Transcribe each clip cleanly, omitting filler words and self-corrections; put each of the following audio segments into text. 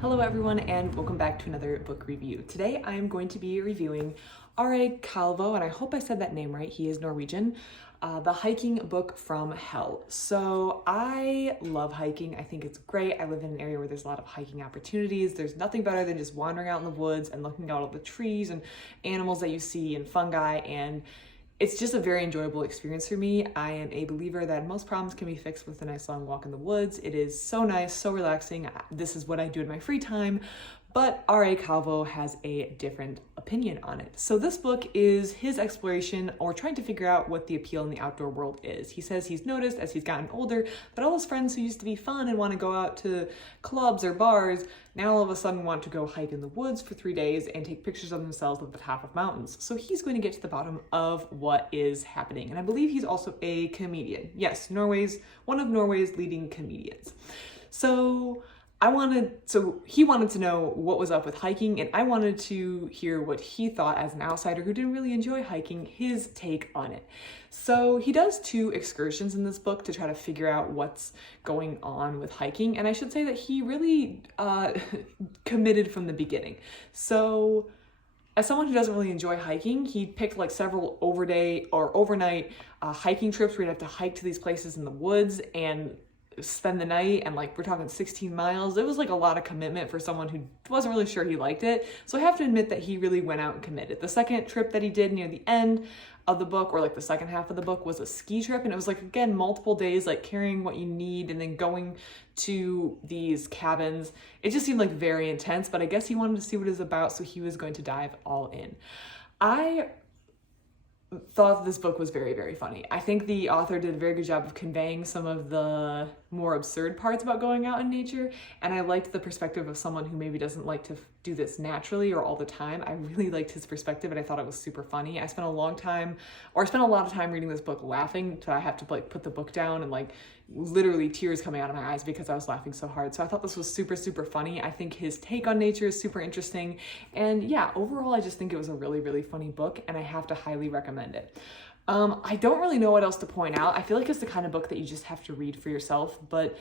Hello everyone and welcome back to another book review. Today I am going to be reviewing Are Kalvø, and I hope I said that name right, he is Norwegian, the hiking book from hell. So I love hiking, I think it's great. I live in an area where there's a lot of hiking opportunities. There's nothing better than just wandering out in the woods and looking at all the trees and animals that you see and fungi, and it's just a very enjoyable experience for me. I am a believer that most problems can be fixed with a nice long walk in the woods. It is so nice, so relaxing. This is what I do in my free time, but Are Kalvø has a different opinion on it. So this book is his exploration or trying to figure out what the appeal in the outdoor world is. He says he's noticed as he's gotten older that all his friends who used to be fun and want to go out to clubs or bars now all of a sudden want to go hike in the woods for 3 days and take pictures of themselves at the top of mountains. So he's going to get to the bottom of what is happening. And I believe he's also a comedian. Yes, one of Norway's leading comedians. So he wanted to know what was up with hiking, and I wanted to hear what he thought as an outsider who didn't really enjoy hiking, his take on it. So he does 2 excursions in this book to try to figure out what's going on with hiking, and I should say that he really committed from the beginning. So as someone who doesn't really enjoy hiking, he picked like several overnight hiking trips where he'd have to hike to these places in the woods and spend the night, and like we're talking 16 miles. It was like a lot of commitment for someone who wasn't really sure he liked it. So I have to admit that he really went out and committed. The second trip that he did near the end of the book, or like the second half of the book, was a ski trip, and it was like, again, multiple days, like carrying what you need and then going to these cabins. It just seemed like very intense, but I guess he wanted to see what it was about, so he was going to dive all in. I thought this book was very, very funny. I think the author did a very good job of conveying some of the more absurd parts about going out in nature, and I liked the perspective of someone who maybe doesn't like to do this naturally or all the time. I really liked his perspective, and I thought it was super funny. I spent a lot of time reading this book laughing, so I have to like put the book down and like literally tears coming out of my eyes because I was laughing so hard. So I thought this was super, super funny. I think his take on nature is super interesting, and yeah, overall I just think it was a really, really funny book, and I have to highly recommend it. I don't really know what else to point out. I feel like it's the kind of book that you just have to read for yourself, but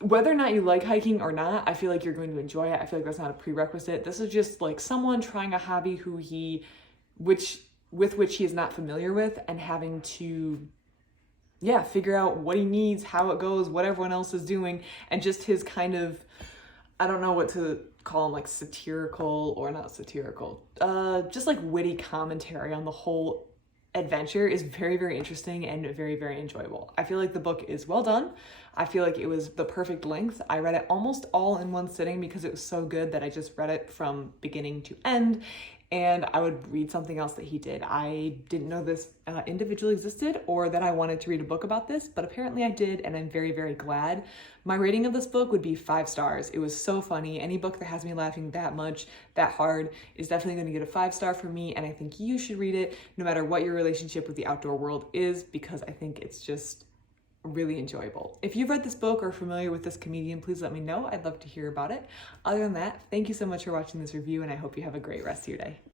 whether or not you like hiking or not, I feel like you're going to enjoy it. I feel like that's not a prerequisite. This is just like someone trying a hobby with which he is not familiar with, and having to figure out what he needs, how it goes, what everyone else is doing, and just his kind of, I don't know what to call him, like satirical or not satirical, just like witty commentary on the whole adventure is very, very interesting and very, very enjoyable. I feel like the book is well done. I feel like it was the perfect length. I read it almost all in one sitting because it was so good that I just read it from beginning to end, and I would read something else that he did. I didn't know this individual existed or that I wanted to read a book about this, but apparently I did, and I'm very, very glad. My rating of this book would be 5 stars. It was so funny. Any book that has me laughing that much, that hard, is definitely going to get a 5-star from me, and I think you should read it no matter what your relationship with the outdoor world is, because I think it's just really enjoyable. If you've read this book or are familiar with this comedian, please let me know. I'd love to hear about it. Other than that, thank you so much for watching this review, and I hope you have a great rest of your day.